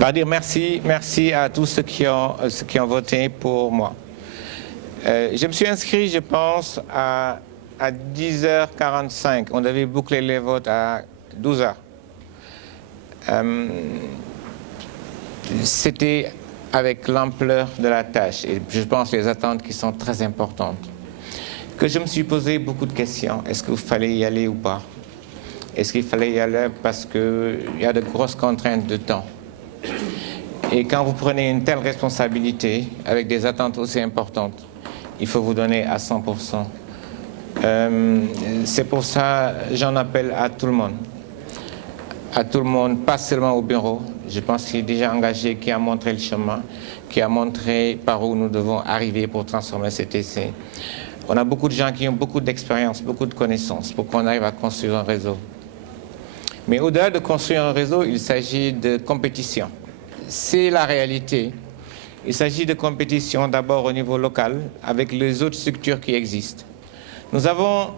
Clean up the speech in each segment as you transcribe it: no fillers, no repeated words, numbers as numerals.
Par dire merci à tous ceux qui ont voté pour moi. Je me suis inscrit, je pense, à 10h45. On devait boucler les votes à 12h. C'était avec l'ampleur de la tâche et je pense les attentes qui sont très importantes que je me suis posé beaucoup de questions. Est-ce qu'il fallait y aller ou pas? Est-ce qu'il fallait y aller parce qu'il y a de grosses contraintes de temps? Et quand vous prenez une telle responsabilité avec des attentes aussi importantes, il faut vous donner à 100%. C'est pour ça que j'en appelle à tout le monde. À tout le monde, pas seulement au bureau. Je pense qu'il est déjà engagé, qui a montré le chemin, qui a montré par où nous devons arriver pour transformer cet essai. On a beaucoup de gens qui ont beaucoup d'expérience, beaucoup de connaissances pour qu'on arrive à construire un réseau. Mais au-delà de construire un réseau, il s'agit de compétition. C'est la réalité. Il s'agit de compétition d'abord au niveau local avec les autres structures qui existent. Nous avons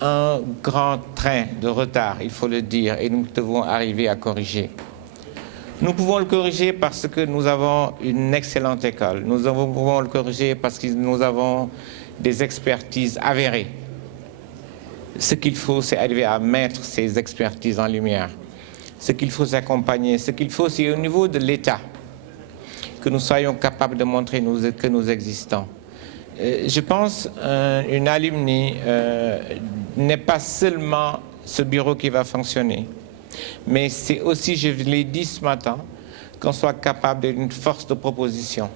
un grand train de retard, il faut le dire, et nous devons arriver à corriger. Nous pouvons le corriger parce que nous avons une excellente école. Nous pouvons le corriger parce que nous avons des expertises avérées. Ce qu'il faut, c'est arriver à mettre ces expertises en lumière. Ce qu'il faut, c'est accompagner. Ce qu'il faut, c'est au niveau de l'État que nous soyons capables de montrer que nous existons. Je pense qu'une alumni n'est pas seulement ce bureau qui va fonctionner, mais c'est aussi, je l'ai dit ce matin, qu'on soit capable d'une force de proposition.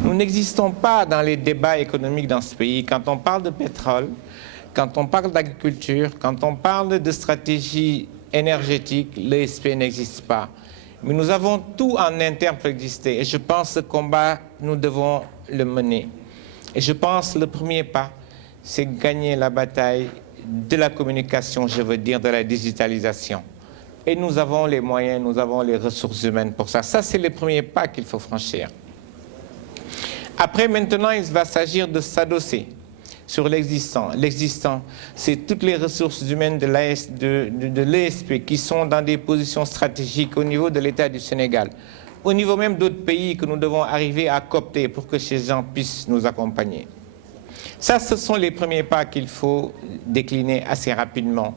Nous n'existons pas dans les débats économiques dans ce pays. Quand on parle de pétrole, quand on parle d'agriculture, quand on parle de stratégie énergétique, l'ESP n'existe pas. Mais nous avons tout en interne pour exister. Et je pense que ce combat, nous devons le mener. Et je pense que le premier pas, c'est gagner la bataille de la communication, je veux dire de la digitalisation. Et nous avons les moyens, nous avons les ressources humaines pour ça. Ça, c'est le premier pas qu'il faut franchir. Après, maintenant, il va s'agir de s'adosser sur l'existant. L'existant, c'est toutes les ressources humaines de l'ESP qui sont dans des positions stratégiques au niveau de l'État du Sénégal, au niveau même d'autres pays que nous devons arriver à coopter pour que ces gens puissent nous accompagner. Ça, ce sont les premiers pas qu'il faut décliner assez rapidement.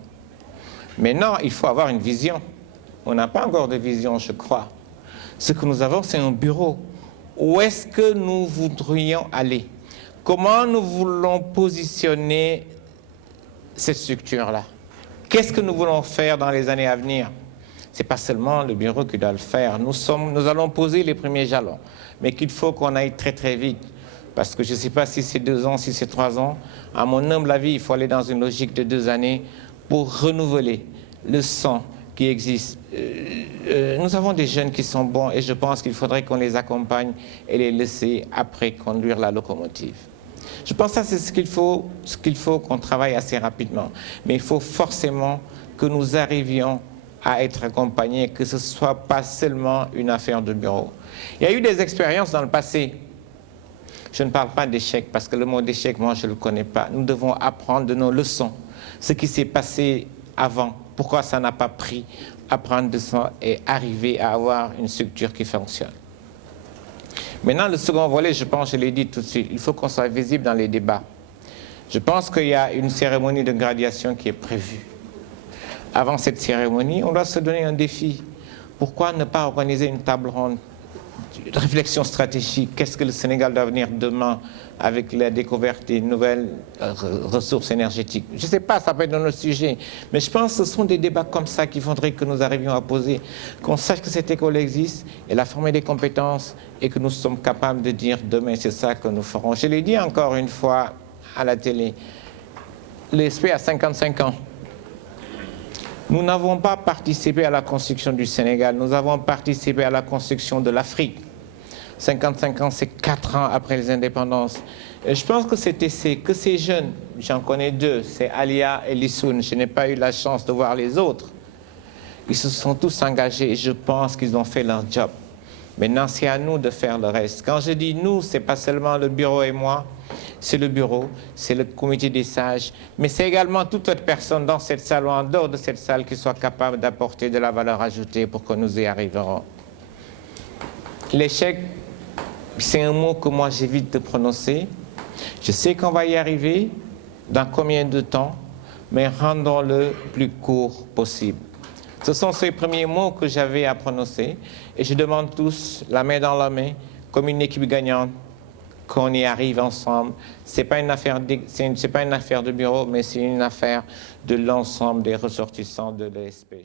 Maintenant, il faut avoir une vision. On n'a pas encore de vision, je crois. Ce que nous avons, c'est un bureau. Où est-ce que nous voudrions aller? Comment nous voulons positionner cette structure-là? Qu'est-ce que nous voulons faire dans les années à venir? Ce n'est pas seulement le bureau qui doit le faire. Nous allons poser les premiers jalons, mais qu'il faut qu'on aille très très vite. Parce que je ne sais pas si c'est 2 ans, si c'est 3 ans. À mon humble avis, il faut aller dans une logique de 2 années pour renouveler le sang qui existe. Nous avons des jeunes qui sont bons et je pense qu'il faudrait qu'on les accompagne et les laisser après conduire la locomotive. Je pense que ça, c'est ce qu'il faut qu'on travaille assez rapidement. Mais il faut forcément que nous arrivions à être accompagnés, que ce ne soit pas seulement une affaire de bureau. Il y a eu des expériences dans le passé. Je ne parle pas d'échec parce que le mot d'échec, moi, je ne le connais pas. Nous devons apprendre de nos leçons. Ce qui s'est passé avant, pourquoi ça n'a pas pris, apprendre de ça et arriver à avoir une structure qui fonctionne. Maintenant, le second volet, je pense, je l'ai dit tout de suite, il faut qu'on soit visible dans les débats. Je pense qu'il y a une cérémonie de graduation qui est prévue. Avant cette cérémonie, on doit se donner un défi. Pourquoi ne pas organiser une table ronde de réflexion stratégique? Qu'est-ce que le Sénégal doit venir demain avec la découverte des nouvelles ressources énergétiques? Je ne sais pas, ça peut être dans notre sujet, mais je pense que ce sont des débats comme ça qu'il faudrait que nous arrivions à poser, qu'on sache que cette école existe, elle a formé des compétences et que nous sommes capables de dire demain c'est ça que nous ferons. Je l'ai dit encore une fois à la télé, l'ESP a 55 ans. Nous n'avons pas participé à la construction du Sénégal, nous avons participé à la construction de l'Afrique. 55 ans, c'est 4 ans après les indépendances. Et je pense que que ces jeunes, j'en connais 2, c'est Alia et Lissoun, je n'ai pas eu la chance de voir les autres. Ils se sont tous engagés et je pense qu'ils ont fait leur job. Maintenant, c'est à nous de faire le reste. Quand je dis nous, ce n'est pas seulement le bureau et moi, c'est le bureau, c'est le comité des sages, mais c'est également toute autre personne dans cette salle ou en dehors de cette salle qui soit capable d'apporter de la valeur ajoutée pour que nous y arriverons. L'échec, c'est un mot que moi j'évite de prononcer. Je sais qu'on va y arriver, dans combien de temps, mais rendons-le plus court possible. Ce sont ces premiers mots que j'avais à prononcer et je demande tous, la main dans la main, comme une équipe gagnante, qu'on y arrive ensemble. Ce n'est pas une affaire de bureau, mais c'est une affaire de l'ensemble des ressortissants de l'ESP.